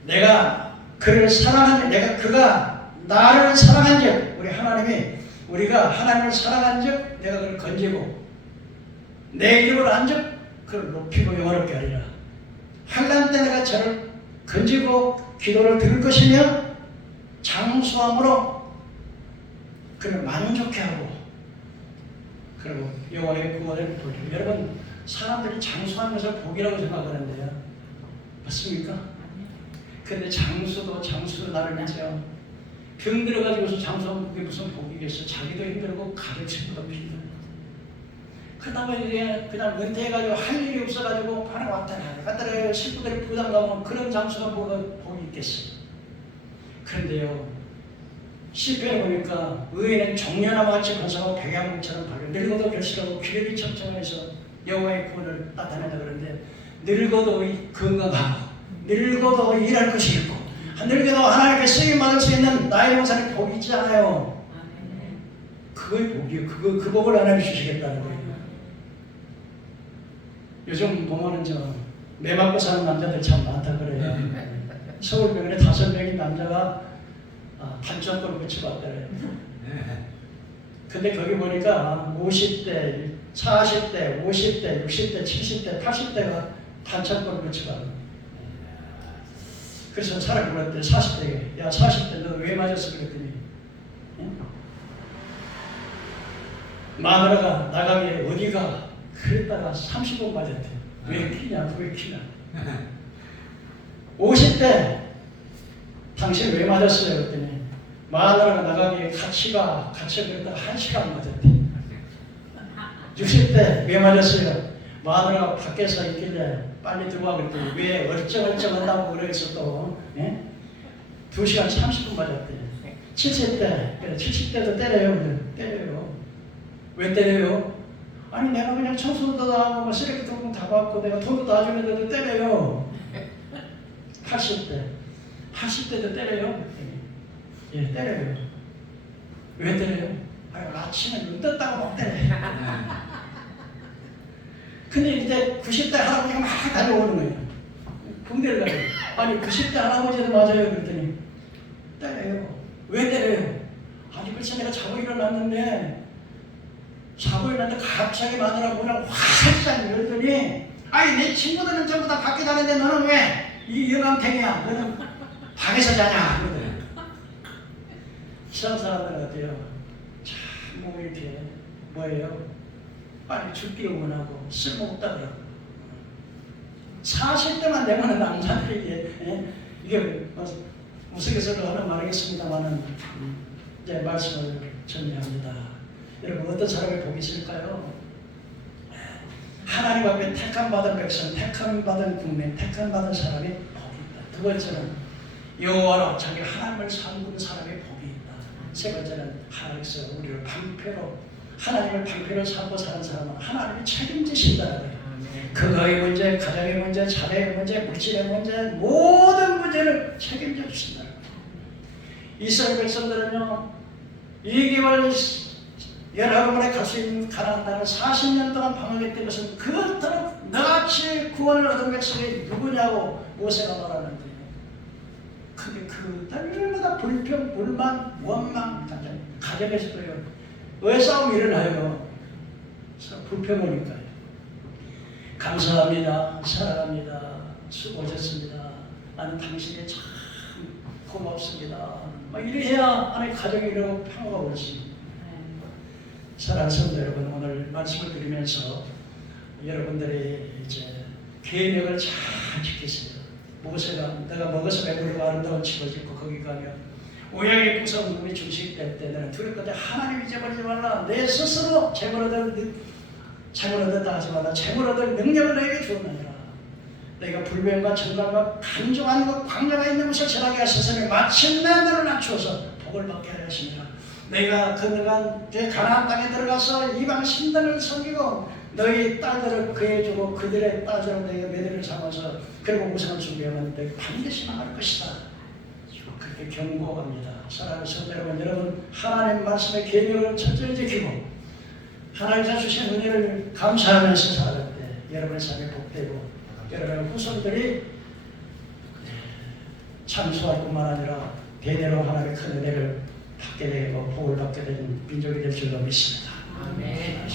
내가 그를 사랑한 내가 그가 나를 사랑한즉 우리 하나님이 우리가 하나님을 사랑한즉 내가 그를 건지고 내 이름을 안즉 그를 높이고 영화롭게 하리라. 환난 때 내가 저를 건지고 기도를 들을 것이며 장수함으로 그를 만족해 하고 그리고 여호와의 구원을 보리라. 여러분 사람들이 장수하면서 복이라고 생각하는데요. 맞습니까? 근데 장수도 나름이죠. 병 들어가지고서 장수하면 그게 무슨 복이겠어. 자기도 힘들고 가르치는 것도 힘들고 그 다음에 이제 그냥 은퇴해가지고 할 일이 없어가지고 바로 왔다나 식구들이 부담가면 그런 장수가 뭐가 복이 있겠어요. 그런데요 시편에 보니까 의인은 종려나무 같이 건성하고 백양목처럼 밝아 늙어도 결실하고 기력이 첩정해서 여호와의 구원을 나타낸다. 그런데 늙어도 건강하고 늙어도 일할 것이 있고 늙어도 하나님께 쓰임받을 수 있는 나의 모산에 복이 있지 않아요. 그거의 복이에요. 그 복을 하나님이 주시겠다는 거예요. 요즘 보면은 매 맞고 사는 남자들 참 많다 그래요. 서울병원에 5명의 남자가 단점으로 붙여봤더래요. 근데 거기 보니까 50대, 40대, 50대, 60대, 70대, 80대가 단점으로 붙여봤어요. 그래서 사람이 물었대. 40대에 야 40대 너 왜 맞았어? 그랬더니 마누라가 나가게 어디가 그랬다가 30번 맞았대. 왜 키냐? 왜 키냐? 50대 당신 왜 맞았어요? 그랬더니 마누라가 나가기에 같이 그랬다가 1시간 맞았대. 60대 왜 맞았어요? 마누라가 밖에서 있길래 빨리 들어와 그랬더니 왜 얼쩡얼쩡 한다고 그래서 또 2시간 30분 맞았대. 70대 그래 70대도 때려요. 왜 때려요? 아니 내가 그냥 청소도 다 하고 쓰레기통 다 받고 내가 돈도 다 주는데도 때려요. 80대도 때려요. 예, 때려요. 왜 때려요? 아유 아침에 눈 떴다고 막 때려요. 근데 이제 90대 할아버지가 막 달려오는 거예요. 군대를 가요. 아니 90대 할아버지도 맞아요. 그랬더니 때려요. 왜 때려요? 아니 글쎄 내가 자고 일어났는데 갑자기 마누라가 그냥 화살짝 열더니 아니 내 친구들은 전부 다 밖에 자는데 너는 왜 이 영감탱이야? 너는 방에서 자냐? 그러더니 시장 사람들 어때요? 참 뭐 이렇게 뭐예요? 빨리 죽기를 원하고 쓸모없다 그러고 40대만 되면 남자들이 이게 우스갯소리로 하나 말하겠습니다만은 이제 말씀을 정리합니다. 여러분 어떤 사람의 복이 있을까요? 하나님 앞에 택함받은 백성, 택함받은 국민, 택함받은 사람이 복이 있다. 두 번째는 여호와로 자기 하나님을 삼는 사람의 복이 있다. 세 번째는 하나님께서 우리를 방패로 하나님을 방패로 삼고 사는 사람은 하나님이 책임지신다는 거예요. 그거의 문제, 가정의 문제, 자녀의 문제, 물질의 문제 모든 문제를 책임져 주신다는 거예요. 이스라엘 백성들은요 2개월 열흘만에 갈 수 있는 가나안 땅을 40년 동안 방황했던 것은 그토록 너같이 구원을 얻은 백성이 누구냐고 모세가 말하는데요. 그게 그 날마다 불평, 불만, 원망, 가정에서도요 의싸움이 일어나요. 불평하니까요. 감사합니다. 사랑합니다. 수고하셨습니다. 나는 당신이 참 고맙습니다. 이래야 안에 가정이 이렇게 평화가 오지. 사랑하는 성도 여러분, 오늘 말씀을 드리면서 여러분들이 이제 계명을 잘 지키세요. 모세가 내가 먹어서 배부르고 아름다운 집을 짓고 거기 가면 오양의 구성 눈이 중식될 때 너는 두렵거든 하나님 잊어버리지 말라. 내 스스로 재물 얻었다 하지 말라. 재물 얻을 능력을 내게 주었느니라. 내가 불변과 정갈과 간종한 것 광야가 있는 곳을 전하게 하셨으니 마침내 너를 낮추어서 복을 받게 하려 하시니라. 내가 그들간 가나안 땅에 들어가서 이방 신들을 섬기고 너희 딸들을 그에 주고 그들의 딸들을 내가 매들을 삼아서 그리고 우상을 준비하면 너희 반드시 망할 것이다. 그렇게 경고합니다. 사랑하는 성도 여러분, 하나님 말씀의 계명을 철저히 지키고 하나님께서 주신 은혜를 감사하면서 살아갈 때 여러분의 삶이 복되고 여러분의 후손들이 참소할 뿐만 아니라 대대로 하나님의 큰 은혜를 받게 되고 복을 받게 되는 민족이 될 줄로 믿습니다. 아멘.